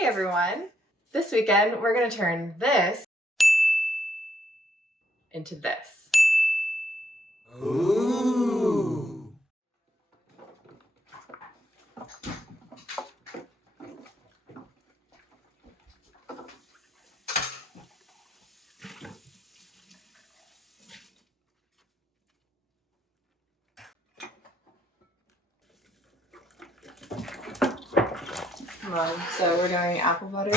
Hey everyone! This weekend we're going to turn this into this. Ooh! Come on, so we're doing apple butter.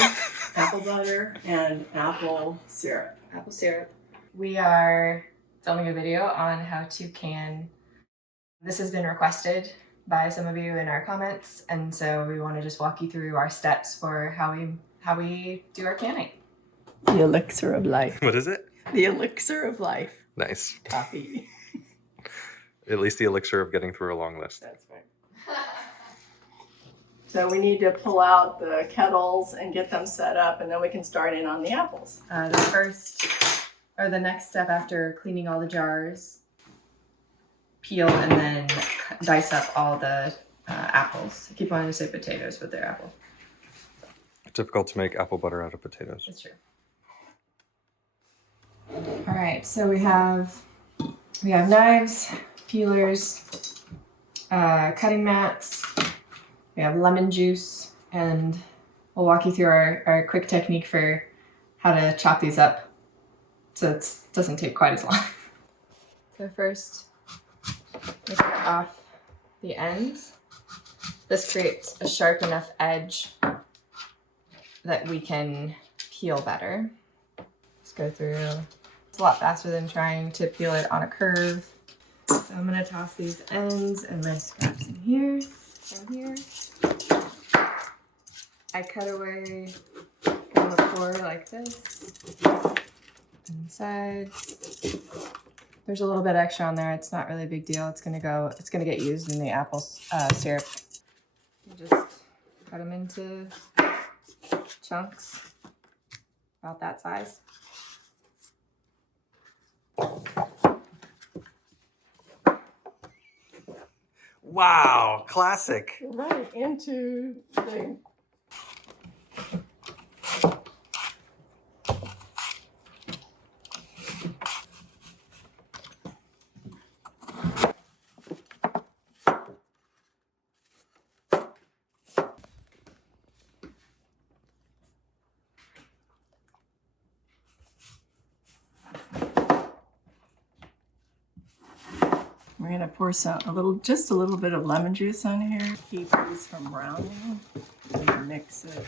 Apple butter and apple syrup. Apple syrup. We are filming a video on how to can. This has been requested by some of you in our comments, and so we want to just walk you through our steps for how we do our canning. The elixir of life. What is it? The elixir of life. Nice. Coffee. At least the elixir of getting through a long list. That's right. So we need to pull out the kettles and get them set up, and then we can start in on the apples. The next step after cleaning all the jars, peel and then dice up all the apples. I keep wanting to say potatoes, but they're apple. Difficult to make apple butter out of potatoes. That's true. All right, so we have knives, peelers, cutting mats. We have lemon juice, and we'll walk you through our quick technique for how to chop these up so it doesn't take quite as long. So first, we cut off the ends. This creates a sharp enough edge that we can peel better. Let's go through. It's a lot faster than trying to peel it on a curve. So I'm gonna toss these ends and my scraps in here. From here. I cut away from the core like this. And the sides. There's a little bit extra on there. It's not really a big deal. It's gonna get used in the apple syrup. You just cut them into chunks about that size. Wow, classic. Right into the... We're gonna pour just a little bit of lemon juice on here. Keep these from browning and mix it.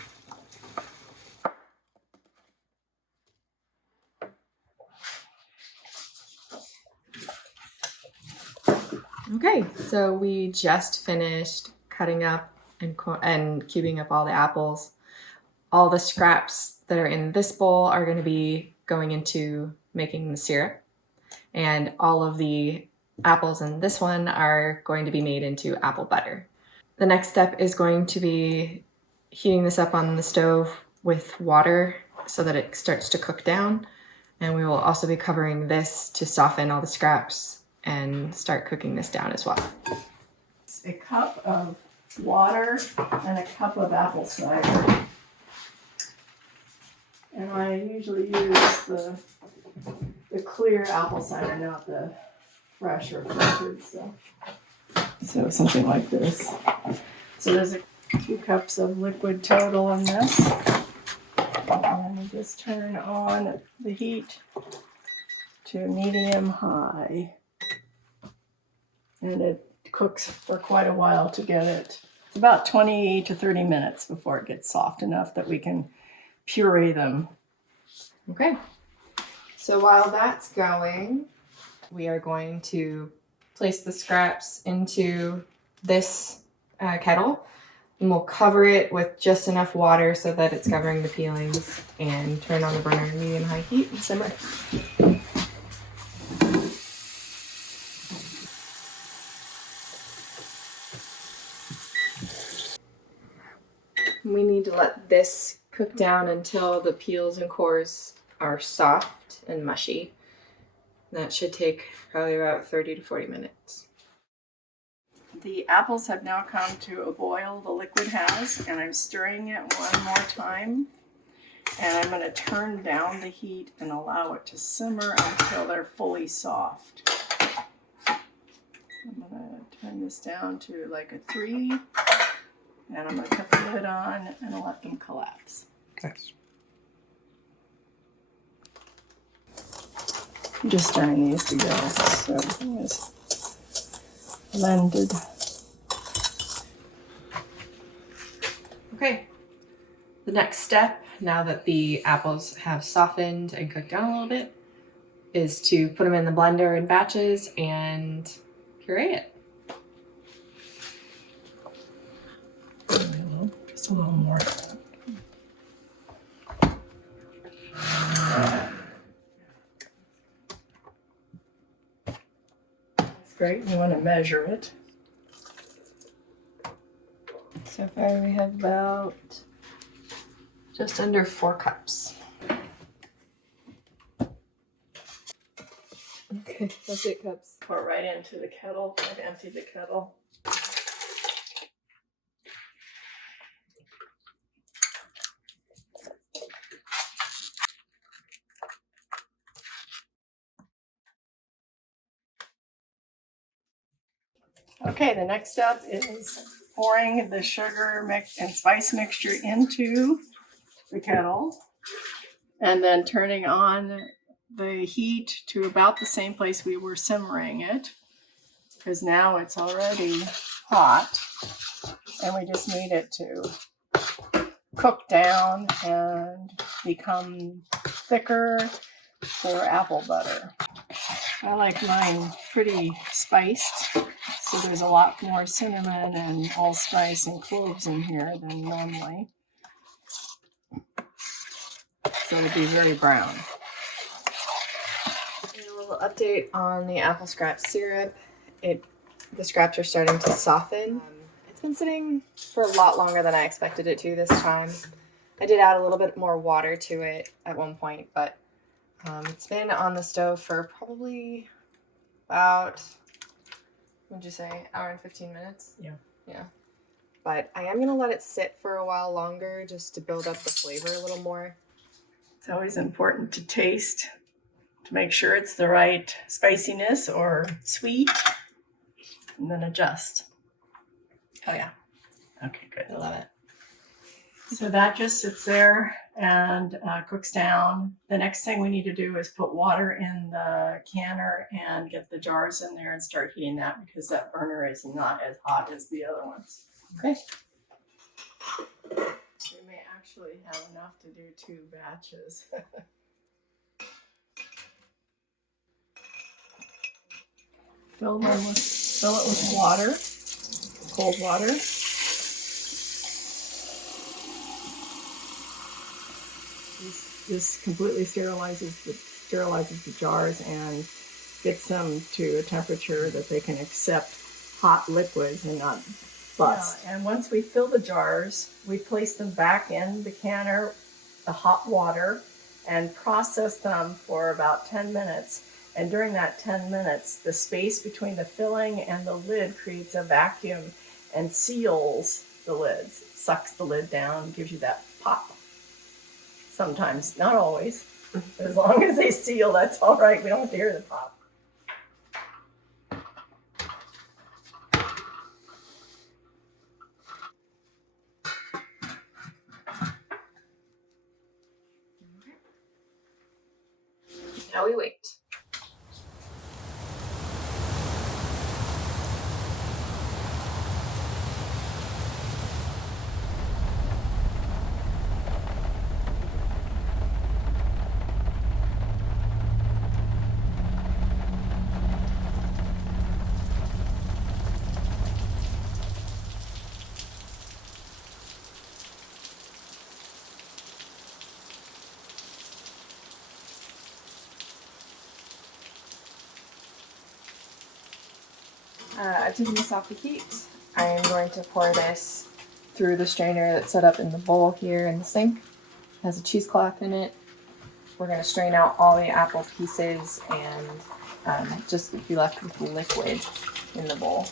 Okay, so we just finished cutting up and cubing up all the apples. All the scraps that are in this bowl are going to be going into making the syrup, and all of the apples in this one are going to be made into apple butter. The next step is going to be heating this up on the stove with water so that it starts to cook down, and we will also be covering this to soften all the scraps and start cooking this down as well. A cup of water and a cup of apple cider. And I usually use the clear apple cider, not the fresh or filtered stuff. So something like this. So there's 2 cups of liquid total in this. And we just turn on the heat to medium high. And it cooks for quite a while to get it. It's about 20 to 30 minutes before it gets soft enough that we can puree them. Okay, so while that's going, we are going to place the scraps into this kettle, and we'll cover it with just enough water so that it's covering the peelings, and turn on the burner to medium-high heat and simmer. We need to let this cook down until the peels and cores are soft and mushy. That should take probably about 30 to 40 minutes. The apples have now come to a boil, the liquid has, and I'm stirring it one more time. And I'm going to turn down the heat and allow it to simmer until they're fully soft. I'm going to turn this down to like a 3, and I'm going to put the lid on and let them collapse. Nice. I'm just stirring these together so everything is blended. Okay. The next step, now that the apples have softened and cooked down a little bit, is to put them in the blender in batches and puree it. Just a little more. That's great. You want to measure it. So far we have about just under 4 cups. Okay, that's 8 cups. Pour it right into the kettle. I've emptied the kettle. Okay, the next step is pouring the sugar and spice mixture into the kettle and then turning on the heat to about the same place we were simmering it, because now it's already hot and we just need it to cook down and become thicker for apple butter. I like mine pretty spiced, so there's a lot more cinnamon and allspice and cloves in here than normally. So it'll be very brown. And a little update on the apple scratch syrup. The scraps are starting to soften. It's been sitting for a lot longer than I expected it to this time. I did add a little bit more water to it at one point, but it's been on the stove for probably about, what'd you say, hour and 15 minutes? Yeah. But I am going to let it sit for a while longer just to build up the flavor a little more. It's always important to taste to make sure it's the right spiciness or sweet, and then adjust. Oh yeah, Okay, good. I love it. So that just sits there and cooks down. The next thing we need to do is put water in the canner and get the jars in there and start heating that, because that burner is not as hot as the other ones. Okay. We may actually have enough to do 2 batches. Fill it with water, cold water. This completely sterilizes the jars and gets them to a temperature that they can accept hot liquids and not bust. Yeah, and once we fill the jars, we place them back in the canner, the hot water, and process them for about 10 minutes. And during that 10 minutes, the space between the filling and the lid creates a vacuum and seals the lids. It sucks the lid down, gives you that pop. Sometimes, not always. As long as they seal, that's all right. We don't have to hear the pop. Now we wait. I've taken this off the heat. I am going to pour this through the strainer that's set up in the bowl here in the sink. It has a cheesecloth in it. We're going to strain out all the apple pieces and just be left with the liquid in the bowl.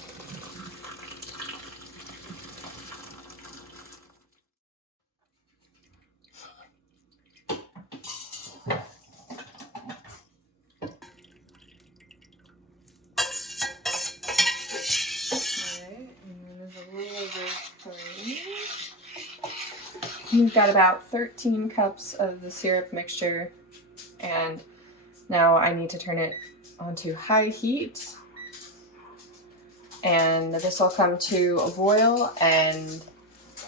We've got about 13 cups of the syrup mixture, and now I need to turn it onto high heat. And this will come to a boil, and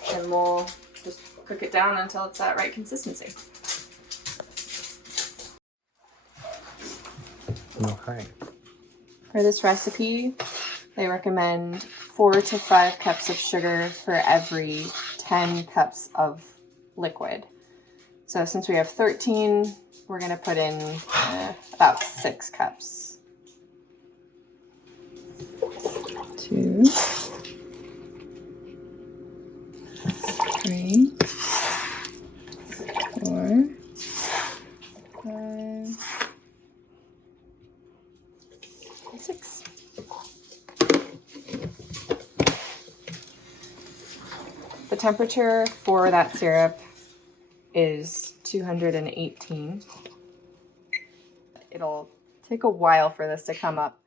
then we'll just cook it down until it's that right consistency. Okay. For this recipe, they recommend 4 to 5 cups of sugar for every 10 cups of liquid. So since we have 13, we're going to put in about 6 cups. 2, 3, 4, 5, 6. The temperature for that syrup is 218. It'll take a while for this to come up,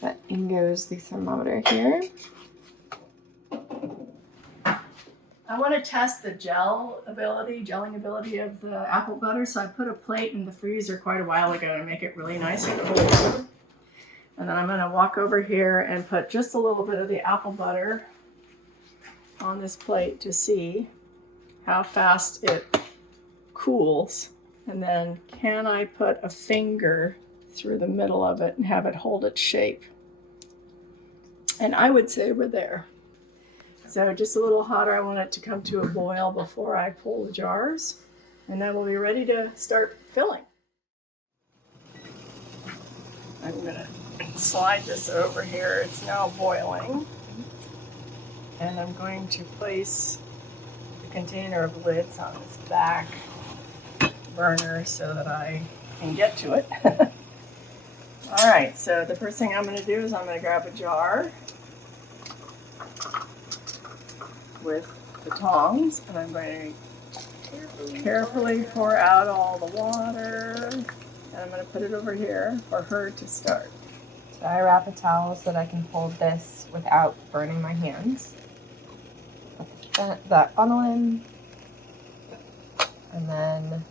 but in goes the thermometer here. I want to test the gelling ability of the apple butter, so I put a plate in the freezer quite a while ago to make it really nice and cold. And then I'm going to walk over here and put just a little bit of the apple butter on this plate to see how fast it cools. And then can I put a finger through the middle of it and have it hold its shape? And I would say we're there. So just a little hotter. I want it to come to a boil before I pull the jars. And then we'll be ready to start filling. I'm going to slide this over here. It's now boiling. And I'm going to place the container of lids on this back burner so that I can get to it. All right, so the first thing I'm going to do is I'm going to grab a jar with the tongs, and I'm going to carefully pour out all the water, and I'm going to put it over here for her to start. So I wrap a towel so that I can hold this without burning my hands. Put that funnel in, and then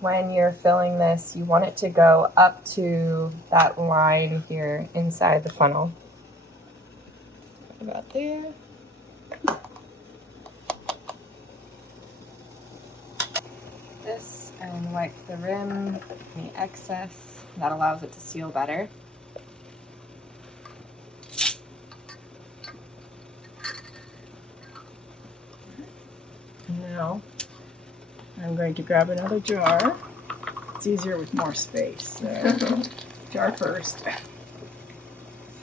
when you're filling this, you want it to go up to that line here inside the funnel. About there. This, and wipe the rim, any excess. That allows it to seal better. Now I'm going to grab another jar. It's easier with more space. So, jar first.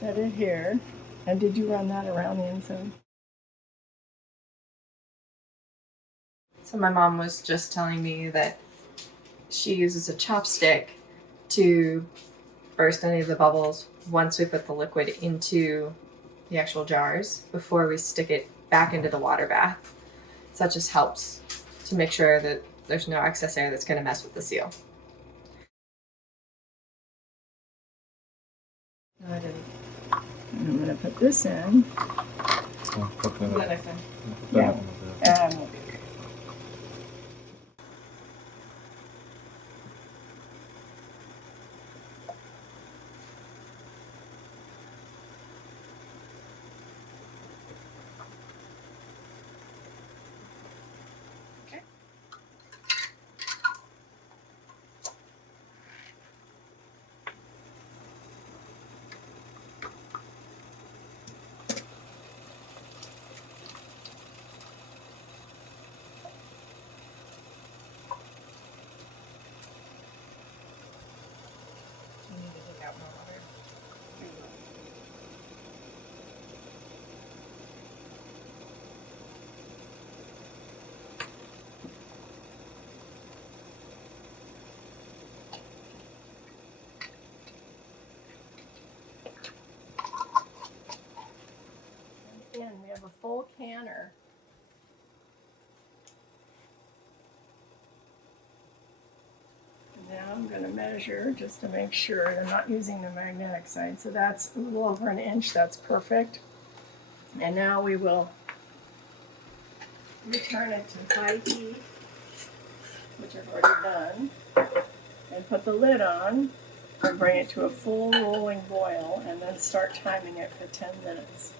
Set it here. And did you run that around the inside? So my mom was just telling me that she uses a chopstick to burst any of the bubbles once we put the liquid into the actual jars before we stick it back into the water bath. So that just helps to make sure that there's no excess air that's going to mess with the seal. No, I didn't. And I'm going to put this in. Put that The next one. Yeah. on the- And we'll be in. We have a full canner. Now I'm going to measure just to make sure I'm not using the magnetic side. So that's a little over an inch. That's perfect. And now we will return it to high heat, which I've already done, and put the lid on and bring it to a full rolling boil and then start timing it for 10 minutes.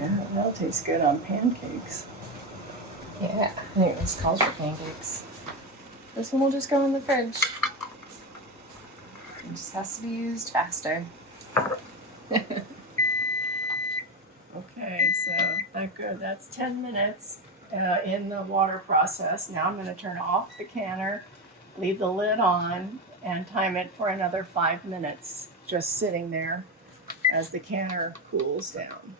Yeah, that'll taste good on pancakes. Yeah, I think this calls for pancakes. This one will just go in the fridge. It just has to be used faster. Okay, so that's 10 minutes in the water process. Now I'm going to turn off the canner, leave the lid on, and time it for another 5 minutes, just sitting there as the canner cools down.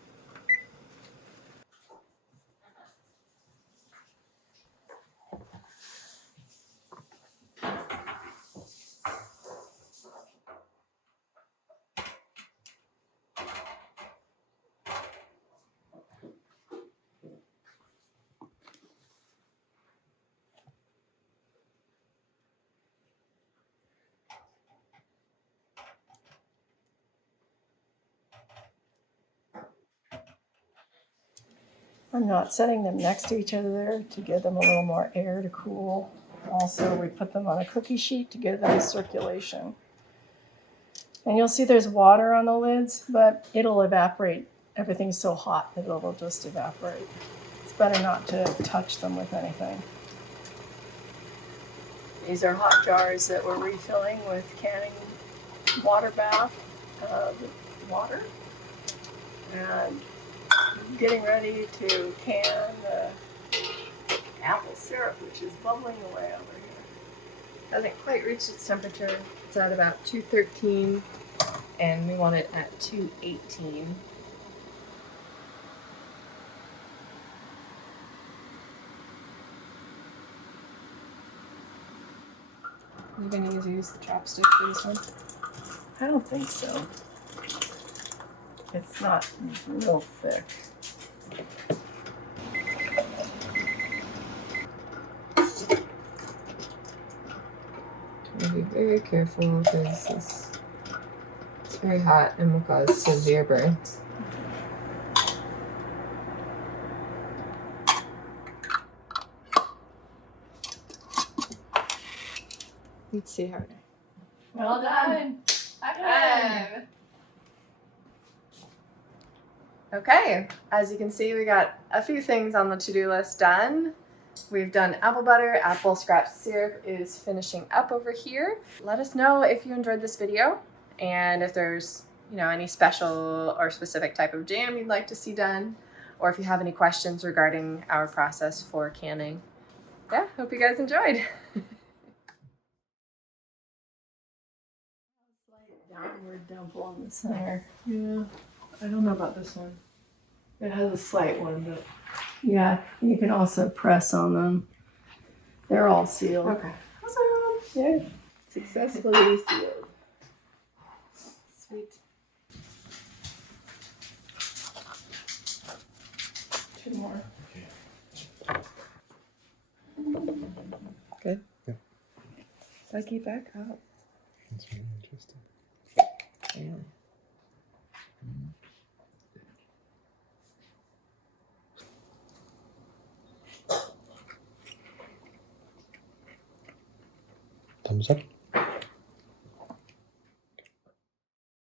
I'm not setting them next to each other to give them a little more air to cool. Also, we put them on a cookie sheet to give them circulation. And you'll see there's water on the lids, but it'll evaporate. Everything's so hot that it'll just evaporate. It's better not to touch them with anything. These are hot jars that we're refilling with canning water bath water. And getting ready to can the apple syrup, which is bubbling away over here. Hasn't quite reached its temperature. It's at about 213, and we want it at 218. Are you going to use the chopstick for this one? I don't think so. It's not real thick. Be very careful because it's very hot and will cause severe burns. Let's see how. Well done. High five! Okay, as you can see, we got a few things on the to-do list done. We've done apple butter, apple scratch syrup is finishing up over here. Let us know if you enjoyed this video and if there's, any special or specific type of jam you'd like to see done, or if you have any questions regarding our process for canning. Yeah, hope you guys enjoyed. Downward dimple on the center. Yeah, I don't know about this one. It has a slight one, but yeah, you can also press on them. They're all sealed. Okay. Awesome. Yeah, successfully sealed. Sweet. Two more. Good. Yeah. Psyche back up. That's really interesting. Yeah. Thumbs up.